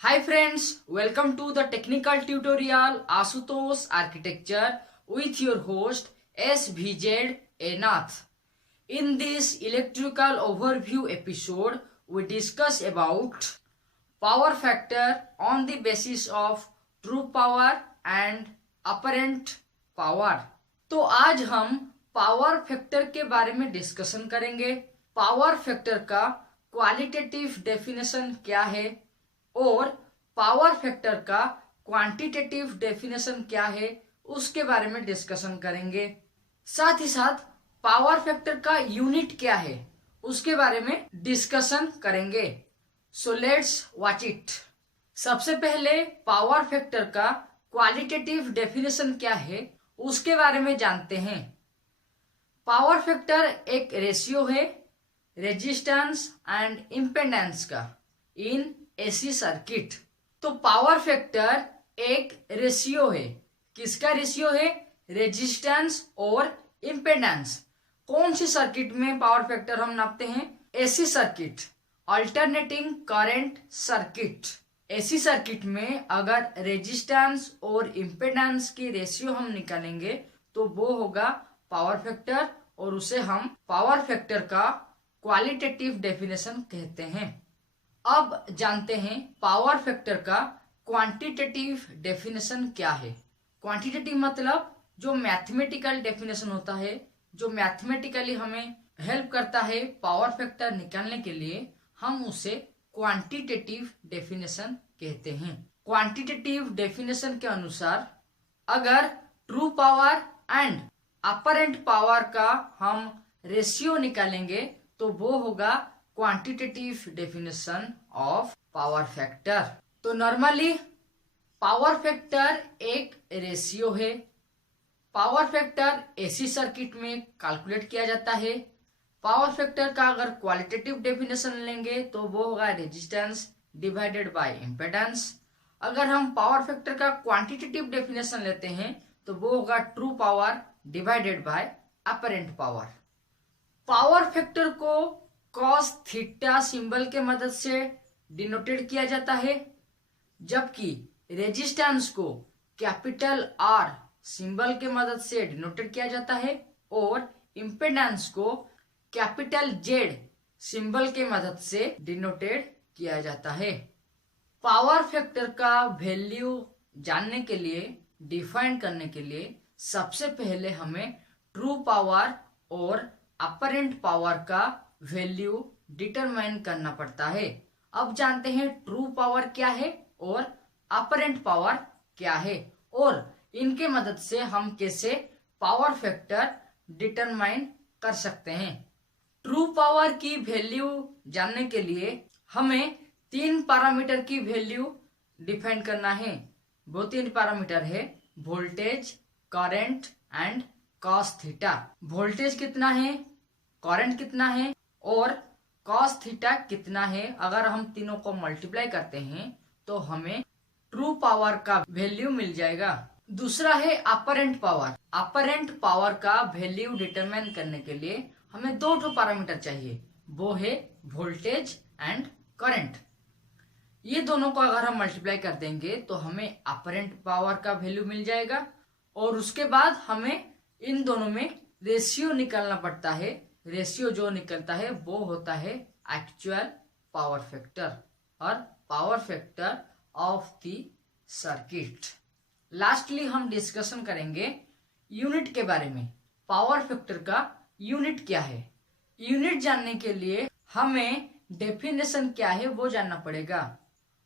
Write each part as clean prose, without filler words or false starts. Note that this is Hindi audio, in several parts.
Hi friends, welcome to the technical tutorial ASHUTOSH'S ARCHITECTURE with your host SVZ A NATH. In this electrical overview episode, we discuss about power factor on the basis of true power and apparent power. तो आज हम पावर फैक्टर के बारे में डिस्कशन करेंगे। पावर फैक्टर का क्वालिटेटिव डेफिनेशन क्या है और पावर फैक्टर का क्वांटिटेटिव डेफिनेशन क्या है उसके बारे में डिस्कशन करेंगे। साथ ही साथ पावर फैक्टर का यूनिट क्या है उसके बारे में डिस्कशन करेंगे। So let's watch it. सबसे पहले पावर फैक्टर का क्वालिटेटिव डेफिनेशन क्या है उसके बारे में जानते हैं। पावर फैक्टर एक रेशियो है रेजिस्टेंस एंड इम्पेडेंस का इन एसी सर्किट। तो पावर फैक्टर एक रेशियो है। किसका रेशियो है? रेजिस्टेंस और इम्पेडेंस। कौन सी सर्किट में पावर फैक्टर हम नापते हैं? AC circuit, alternating current circuit. AC circuit में अगर रेजिस्टेंस और इम्पेडेंस की रेशियो हम निकालेंगे तो वो होगा पावर फैक्टर और उसे हम पावर फैक्टर का क्वालिटेटिव डेफिनेशन कहते हैं। अब जानते हैं पावर फैक्टर का क्वांटिटेटिव डेफिनेशन क्या है। क्वांटिटेटिव मतलब जो मैथमेटिकल डेफिनेशन होता है, जो मैथमेटिकली हमें हेल्प करता है पावर फैक्टर निकालने के लिए, हम उसे क्वांटिटेटिव डेफिनेशन कहते हैं। क्वांटिटेटिव डेफिनेशन के अनुसार अगर true power and apparent power का हम रेशियो निकालेंगे तो वो होगा quantitative definition of power factor. तो नॉर्मली पावर फैक्टर एक रेशियो है। पावर फैक्टर एसी सर्किट में कैलकुलेट किया जाता है। पावर फैक्टर का अगर क्वालिटेटिव डेफिनेशन लेंगे तो वो होगा रेजिस्टेंस डिवाइडेड बाय इम्पेडेंस। अगर हम पावर फैक्टर का क्वांटिटेटिव डेफिनेशन लेते हैं तो वो होगा true power divided by apparent power. Power factor को कॉस थीटा सिंबल के मदद से डिनोटेड किया जाता है, जबकि रेजिस्टेंस को कैपिटल आर सिंबल के मदद से डिनोटेड किया जाता है और इम्पेडेंस को कैपिटल जेड सिंबल के मदद से डिनोटेड किया जाता है। पावर फैक्टर का वैल्यू जानने के लिए, डिफाइन करने के लिए सबसे पहले हमें ट्रू पावर और अपरेंट पावर का वैल्यू डिटरमाइन करना पड़ता है। अब जानते हैं ट्रू पावर क्या है और अपरेंट पावर क्या है और इनके मदद से हम कैसे पावर फैक्टर डिटरमाइन कर सकते हैं। ट्रू पावर की वैल्यू जानने के लिए हमें 3 पैरामीटर की वैल्यू डिफाइन करना है। वो 3 पैरामीटर है voltage, current and cos theta. Voltage कितना है, करंट कितना है और कॉस थीटा कितना है, अगर हम तीनों को मल्टीप्लाई करते हैं तो हमें ट्रू पावर का वैल्यू मिल जाएगा। दूसरा है अपरेंट पावर। अपरेंट पावर का वैल्यू डिटरमाइन करने के लिए हमें 2 पैरामीटर चाहिए, वो है वोल्टेज एंड करंट। ये दोनों को अगर हम मल्टीप्लाई कर देंगे तो हमें अपरेंट पावर का वैल्यू मिल जाएगा और उसके बाद हमें इन दोनों में रेशियो निकालना पड़ता है। रेशियो जो निकलता है वो होता है एक्चुअल पावर फैक्टर और power factor of the circuit. Lastly हम डिस्कशन करेंगे यूनिट के बारे में। पावर फैक्टर का यूनिट क्या है? यूनिट जानने के लिए हमें डेफिनेशन क्या है वो जानना पड़ेगा।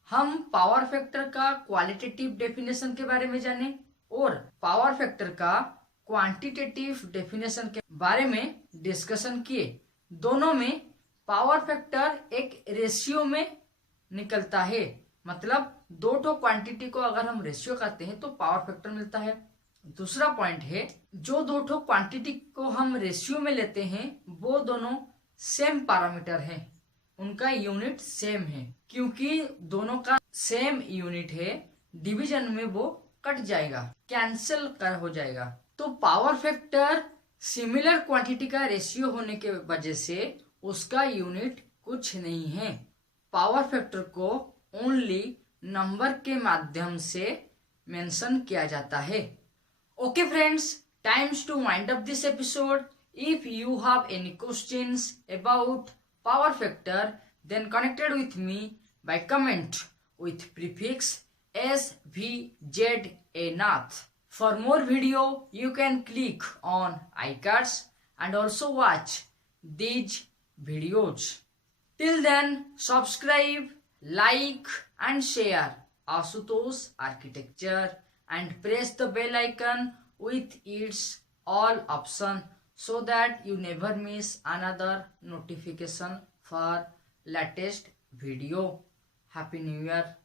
हम पावर फैक्टर का क्वालिटेटिव डेफिनेशन के बारे में जाने और पावर फैक्टर का क्वांटिटेटिव डेफिनेशन के बारे में डिस्कशन किए। दोनों में पावर फैक्टर एक रेशियो में निकलता है, मतलब 2 क्वांटिटी को अगर हम रेशियो करते हैं तो पावर फैक्टर मिलता है। दूसरा पॉइंट है जो 2 क्वांटिटी को हम रेशियो में लेते हैं वो दोनों सेम पैरामीटर हैं, उनका यूनिट सेम है। क्योंकि दोनों का सेम यूनिट है, डिवीजन में वो कट जाएगा, कैंसिल कर हो जाएगा। तो पावर फैक्टर सिमिलर क्वांटिटी का रेशियो होने के वजह से उसका यूनिट कुछ नहीं है। पावर फैक्टर को ओनली नंबर के माध्यम से मेंशन किया जाता है। Okay friends, times to wind up this episode. If you have any questions about power factor, then connected with me by comment with prefix SVZ A NATH. For more video, you can click on iCards and also watch these videos. Till then, subscribe, like and share ASHUTOSH'S Architecture and press the bell icon with its all option so that you never miss another notification for latest video. Happy New Year.